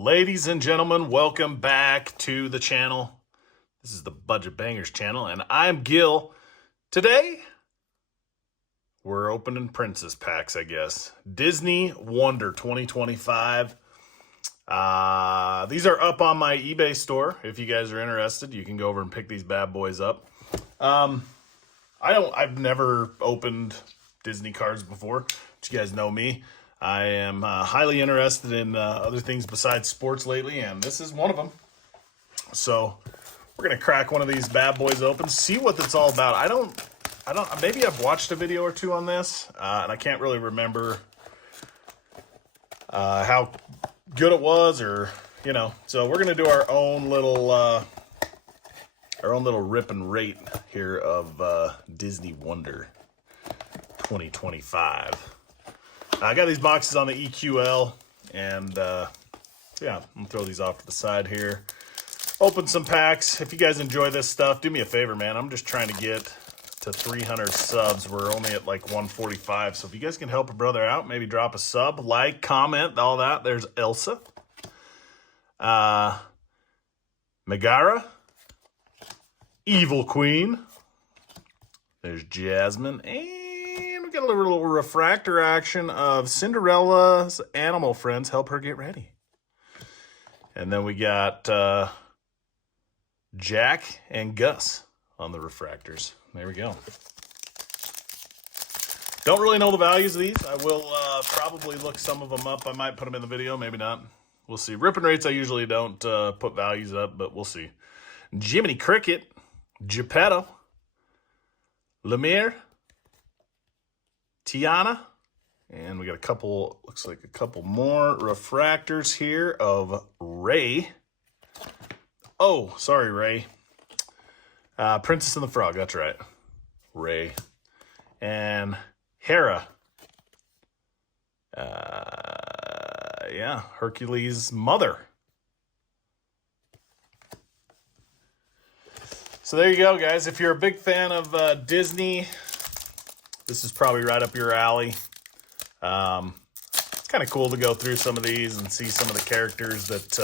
Ladies and gentlemen, welcome back to the channel. This is the Budget Bangers channel, and I'm Gil. Today, we're opening Princess packs, I guess. Disney Wonder 2025. These are up on my eBay store. If you guys are interested, you can go over and pick these bad boys up. I've never opened Disney cards before, but you guys know me. I am highly interested in other things besides sports lately, and this is one of them. So we're gonna crack one of these bad boys open, see what it's all about. I don't. Maybe I've watched a video or two on this, and I can't really remember how good it was, or So we're gonna do our own little rip and rate here of Disney Wonder 2025. I got these boxes on the EQL, and yeah, I'm gonna throw these off to the side here. Open some packs. If you guys enjoy this stuff, do me a favor, man. I'm just trying to get to 300 subs. We're only at like 145, so if you guys can help a brother out, maybe drop a sub, like, comment, all that. There's Elsa. Megara. Evil Queen. There's Jasmine. And we got a little refractor action of Cinderella's animal friends. Help her get ready. And then we got Jack and Gus on the refractors. There we go. Don't really know the values of these. I will probably look some of them up. I might put them in the video, maybe not. We'll see. Ripping rates, I usually don't put values up, but we'll see. Jiminy Cricket, Geppetto, Lemire, Tiana, and we got a couple, looks like a couple more refractors here of Ray. Oh, sorry, Ray. Princess and the Frog, that's right. Ray. And Hera. Yeah, Hercules' mother. So there you go, guys. If you're a big fan of Disney, this is probably right up your alley. It's kind of cool to go through some of these and see some of the characters that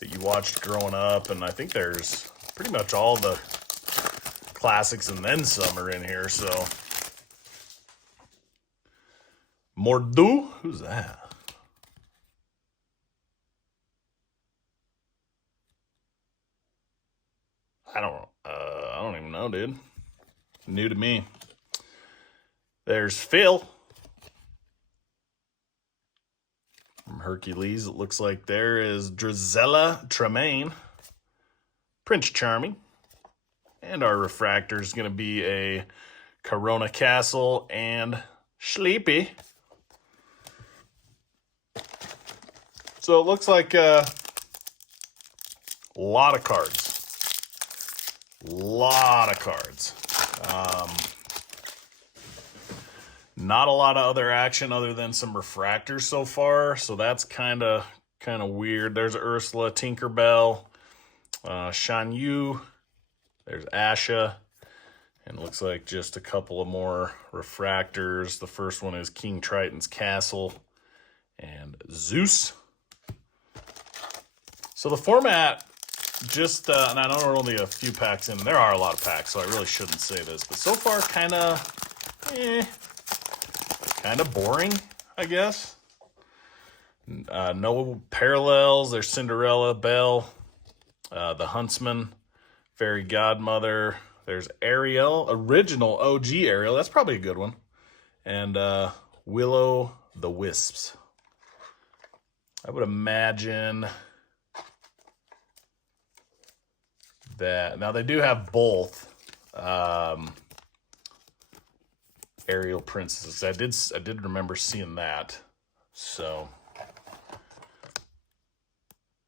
you watched growing up. And I think there's pretty much all the classics and then some are in here. So Mor'du, who's that? I don't even know, dude. New to me. There's Phil from Hercules. It looks like there is Drizella Tremaine, Prince Charming, and our refractor is going to be a Corona Castle and Sleepy. So it looks like a lot of cards. Lot of cards. Not a lot of other action other than some refractors so far, so that's kind of weird. There's Ursula, Tinkerbell, Shan Yu. There's Asha, and it looks like just a couple of more refractors. The first one is King Triton's Castle and Zeus. So the format, just, and I know there are only a few packs in. There are a lot of packs, so I really shouldn't say this. But so far, kind of boring, I guess. No parallels. There's Cinderella, Belle, the Huntsman, Fairy Godmother. There's Ariel, original OG Ariel. That's probably a good one. And Willow the Wisps. I would imagine that now they do have both Ariel princesses. I did remember seeing that. So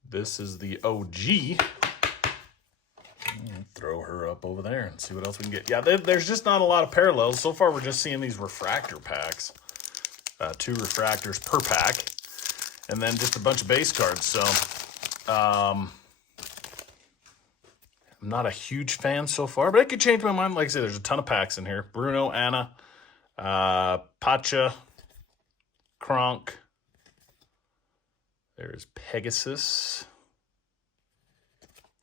this is the OG. Throw her up over there and see what else we can get. Yeah, there's just not a lot of parallels. So far, we're just seeing these refractor packs. 2 refractors per pack. And then just a bunch of base cards. So I'm not a huge fan so far, but I could change my mind. Like I said, there's a ton of packs in here. Bruno, Anna, Pacha, Kronk. There's Pegasus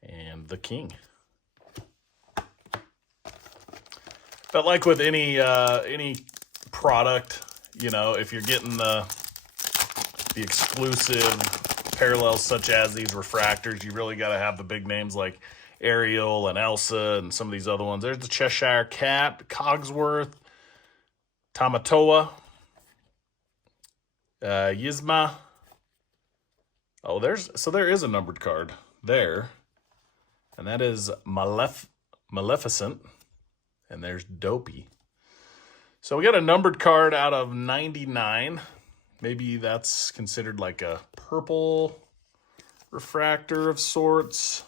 and the King. But like with any product, you know, if you're getting the exclusive parallels such as these refractors, you really got to have the big names like Ariel and Elsa and some of these other ones. There's the Cheshire Cat, Cogsworth, Tamatoa, Yzma. Oh, there is a numbered card there, and that is Maleficent, and there's Dopey. So we got a numbered card out of 99. Maybe that's considered like a purple refractor of sorts.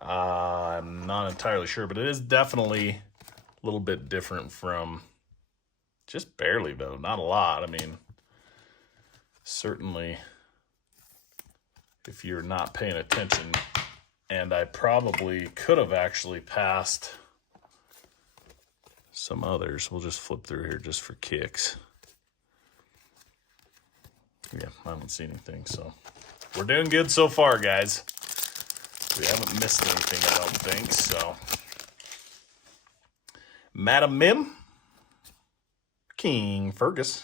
I'm not entirely sure, but it is definitely a little bit different from, just barely though, not a lot. I mean, certainly if you're not paying attention, and I probably could have actually passed some others. We'll just flip through here just for kicks. Yeah, I don't see anything, so we're doing good so far, guys. We haven't missed anything, I don't think, so. Madam Mim, King Fergus,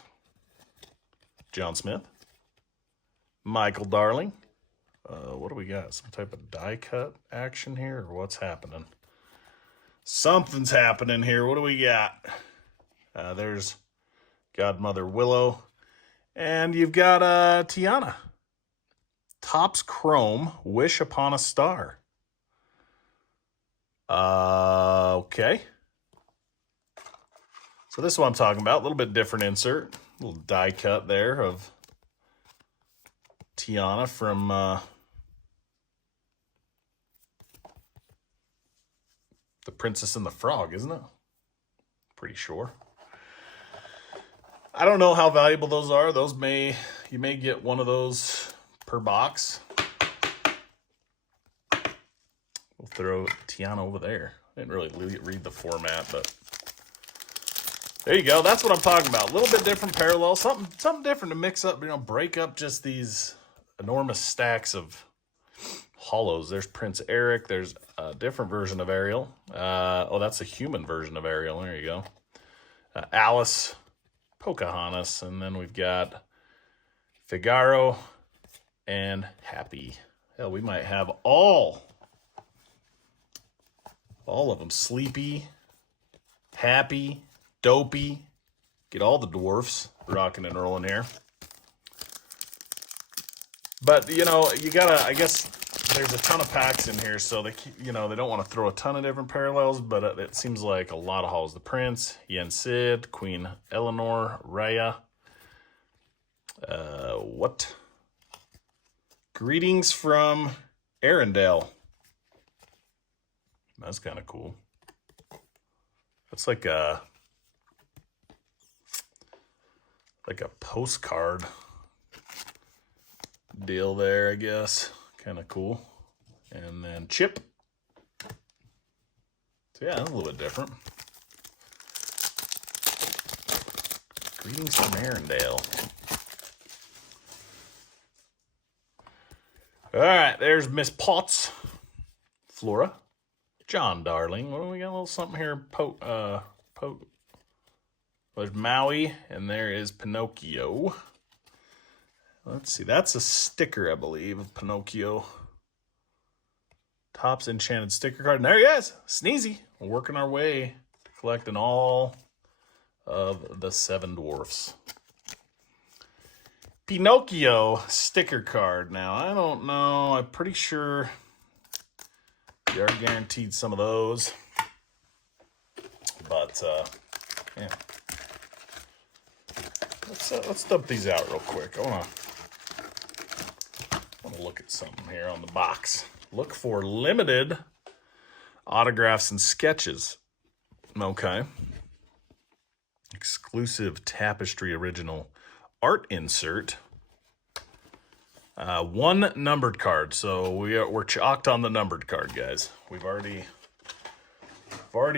John Smith, Michael Darling. What do we got? Some type of die cut action here, or what's happening? Something's happening here. What do we got? There's Godmother Willow. And you've got Tiana. Topps Chrome, Wish Upon a Star. Okay. So this is what I'm talking about. A little bit different insert. A little die cut there of Tiana from The Princess and the Frog, isn't it? Pretty sure. I don't know how valuable those are. You may get one of those per box. We'll throw Tiana over there. I didn't really read the format, but there you go. That's what I'm talking about. A little bit different parallel, something different to mix up, break up just these enormous stacks of hollows. There's Prince Eric. There's a different version of Ariel. Oh, that's a human version of Ariel. There you go. Alice, Pocahontas, and then we've got Figaro and Happy. Hell, we might have all of them. Sleepy, Happy, Dopey. Get all the dwarfs rocking and rolling here. But, you know, you gotta, I guess there's a ton of packs in here, so they don't want to throw a ton of different parallels, but it seems like a lot of hauls. The Prince, Yen Sid, Queen Eleanor, Raya. What? Greetings from Arendelle. That's kind of cool. That's like a postcard deal there, I guess. Kind of cool. And then Chip. So yeah, that's a little bit different. Greetings from Arendelle. All right, there's Miss Potts, Flora, John Darling. What do we got? A little something here. There's Maui, and there is Pinocchio. Let's see. That's a sticker, I believe, of Pinocchio. Topps Enchanted sticker card. And there he is, Sneezy. We're working our way to collecting all of the 7 dwarfs. Pinocchio sticker card. Now, I don't know. I'm pretty sure we are guaranteed some of those. But, yeah. Let's dump these out real quick. I want to look at something here on the box. Look for limited autographs and sketches. Okay. Exclusive Tapestry original art insert. 1 numbered card. So we're chalked on the numbered card, guys. We've already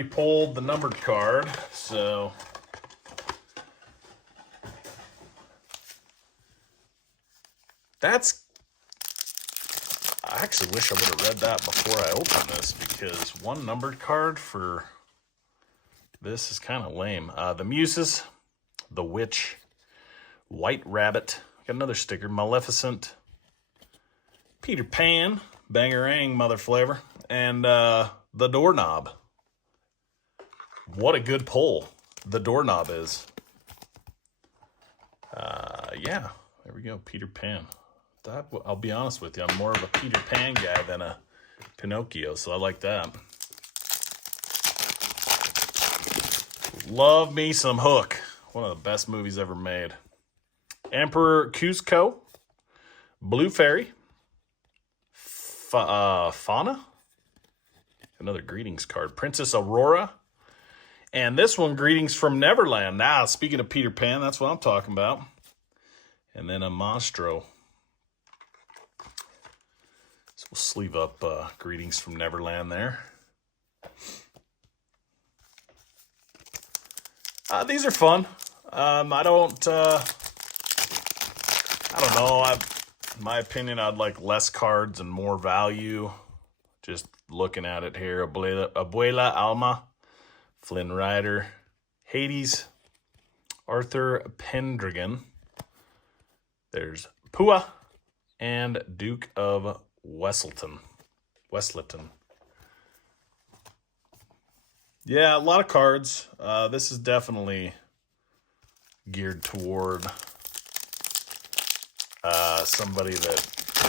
pulled the numbered card. So That's... I actually wish I would have read that before I opened this, because one numbered card for this is kind of lame. The Muses, The Witch, White Rabbit, got another sticker, Maleficent, Peter Pan, Bangarang, Mother Flavor, and the Doorknob. What a good pull the Doorknob is. Yeah, there we go, Peter Pan. I'll be honest with you, I'm more of a Peter Pan guy than a Pinocchio, so I like that. Love me some Hook. One of the best movies ever made. Emperor Kuzco, Blue Fairy, Fauna, another greetings card, Princess Aurora, and this one, Greetings from Neverland. Now, speaking of Peter Pan, that's what I'm talking about. And then a Monstro. So we'll sleeve up Greetings from Neverland there. These are fun. I don't know. In my opinion, I'd like less cards and more value. Just looking at it here. Abuela Alma, Flynn Rider, Hades, Arthur Pendragon. There's Pua and Duke of Westleton. Yeah, a lot of cards. This is definitely geared toward somebody that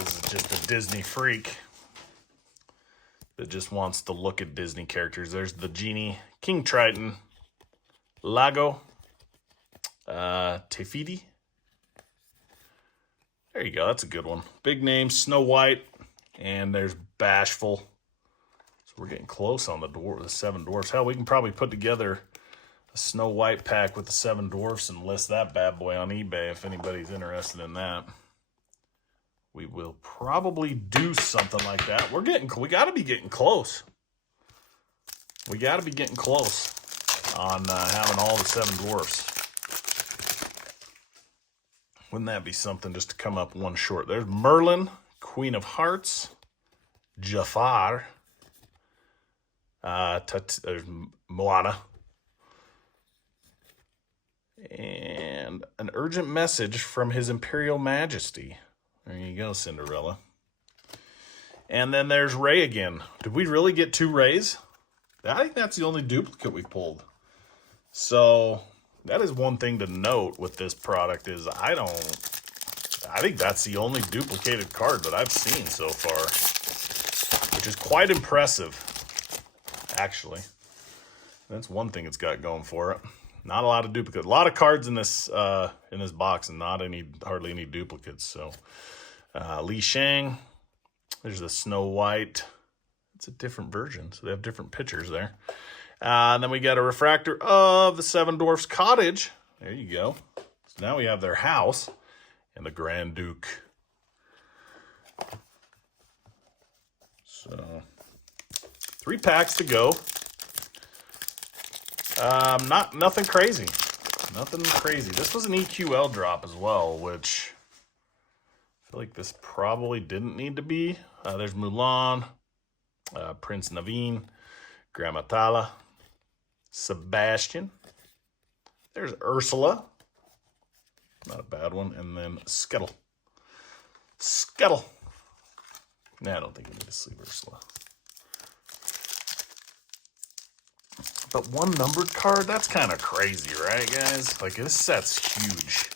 is just a Disney freak that just wants to look at Disney characters. There's the Genie, King Triton, Lago, Tefiti. There you go, that's a good one. Big name, Snow White, and there's Bashful. So we're getting close on the Seven Dwarfs. Hell, we can probably put together a Snow White pack with the Seven Dwarfs and list that bad boy on eBay if anybody's interested in that. We will probably do something like that. We got to be getting close. We got to be getting close on having all the Seven Dwarfs. Wouldn't that be something just to come up one short? There's Merlin, Queen of Hearts, Jafar, there's Moana, and an urgent message from His Imperial Majesty. There you go, Cinderella. And then there's Ray again. Did we really get 2 Rays? I think that's the only duplicate we pulled. So that is one thing to note with this product is I think that's the only duplicated card that I've seen so far, which is quite impressive, actually. That's one thing it's got going for it. Not a lot of duplicates. A lot of cards in this box and hardly any duplicates. So Li Shang, there's the Snow White. It's a different version, so they have different pictures there. And then we got a refractor of the Seven Dwarfs Cottage. There you go. So now we have their house and the Grand Duke. So 3 packs to go. Nothing crazy. Nothing crazy. This was an EQL drop as well, which I feel like this probably didn't need to be. There's Mulan, Prince Naveen, Gramatala, Sebastian. There's Ursula. Not a bad one. And then Scuttle. Nah, I don't think we need to sleeve Ursula. But one numbered card, that's kind of crazy, right, guys? Like, this set's huge.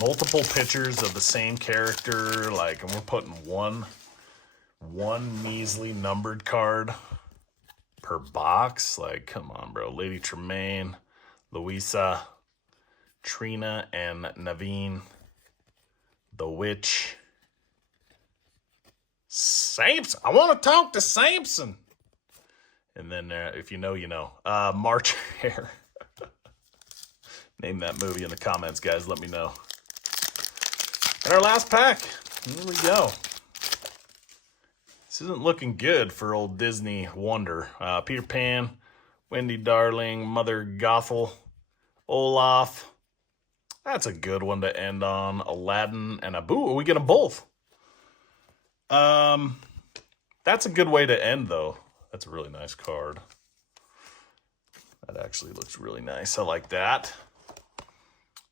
Multiple pictures of the same character, like, and we're putting one measly numbered card per box. Like, come on, bro. Lady Tremaine, Louisa, Trina and Naveen, The Witch, Samson. I want to talk to Samson. And then, if you know, you know. March Hare. Name that movie in the comments, guys. Let me know. And our last pack. Here we go. This isn't looking good for old Disney Wonder. Peter Pan, Wendy Darling, Mother Gothel, Olaf, That's a good one to end on. Aladdin and Abu. We get them both. That's a good way to end, though. That's a really nice card. That actually looks really nice. I like that.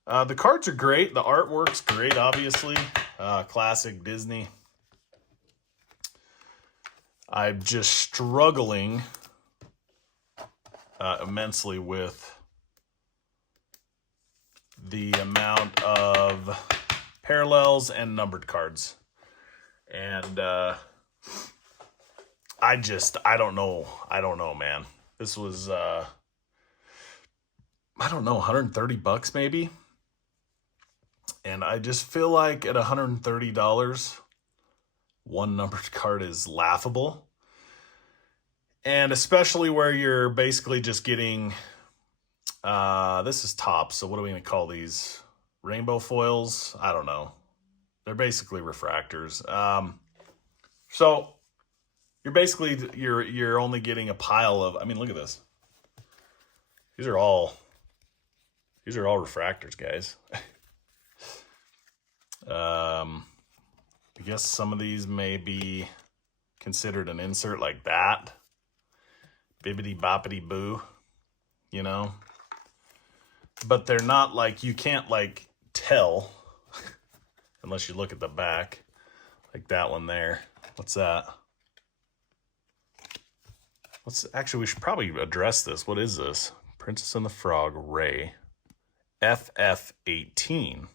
The cards are great. The artwork's great, obviously. Classic Disney. I'm just struggling immensely with the amount of parallels and numbered cards. And I don't know, man. This was, I don't know, 130 bucks maybe. And I just feel like at $130, one numbered card is laughable. And especially where you're basically just getting, this is Topps, so what do we even call these? Rainbow foils? I don't know. They're basically refractors. So you're basically, you're only getting a pile of, I mean, look at this. These are all refractors, guys. I guess some of these may be considered an insert like that. Bibbidi boppity boo, you know? But they're not like, you can't like tell unless you look at the back, like that one there. What's that? Actually, we should probably address this. What is this? Princess and the Frog, Ray. FF18.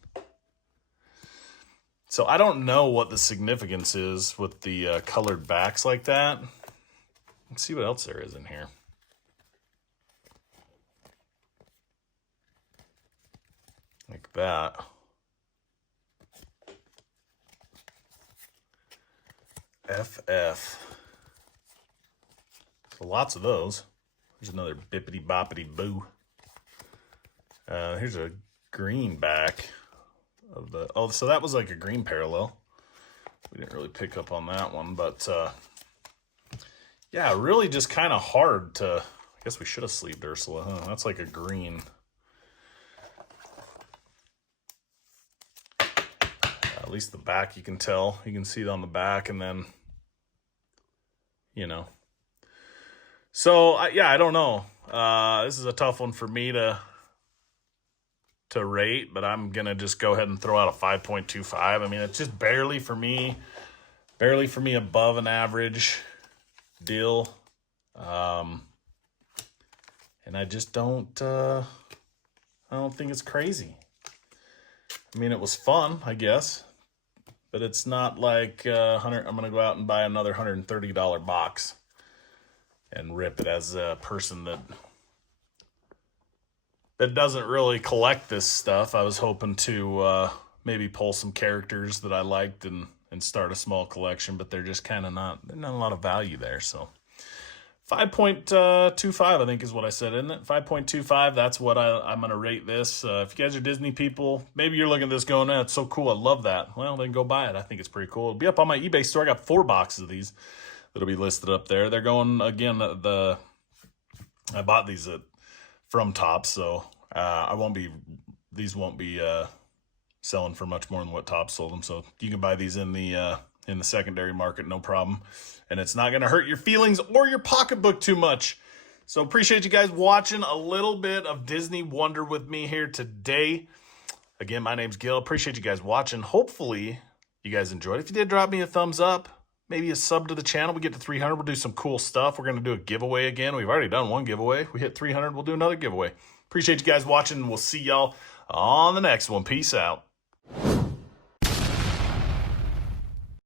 So I don't know what the significance is with the colored backs like that. Let's see what else there is in here. Like that. FF. So lots of those. There's another bippity boppity boo. Here's a green back of the, oh, so that was like a green parallel. We didn't really pick up on that one, but yeah, really just kind of hard to, I guess we should have sleeved Ursula, huh? That's like a green. At least the back you can tell. You can see it on the back, and then, you know. So, yeah, I don't know. This is a tough one for me to rate, but I'm going to just go ahead and throw out a 5.25. I mean, it's just barely for me above an average deal. And I just don't, I don't think it's crazy. I mean, it was fun, I guess, but it's not like I'm going to go out and buy another $130 box and rip it as a person that doesn't really collect this stuff. I was hoping to maybe pull some characters that I liked and start a small collection, but they're just kind of not a lot of value there. So 5.25, I think is what I said, isn't it? 5.25, that's what I'm going to rate this. If you guys are Disney people, maybe you're looking at this going, it's so cool, I love that. Well, then go buy it. I think it's pretty cool. It'll be up on my eBay store. I got 4 boxes of these that'll be listed up there. They're going, again, I bought these from Topps, so these won't be selling for much more than what Topps sold them. So you can buy these in the secondary market, no problem. And it's not going to hurt your feelings or your pocketbook too much. So appreciate you guys watching a little bit of Disney Wonder with me here today. Again, my name's Gil. Appreciate you guys watching. Hopefully you guys enjoyed. If you did, drop me a thumbs up. Maybe a sub to the channel. We get to 300. We'll do some cool stuff. We're going to do a giveaway again. We've already done one giveaway. We hit 300. We'll do another giveaway. Appreciate you guys watching. We'll see y'all on the next one. Peace out.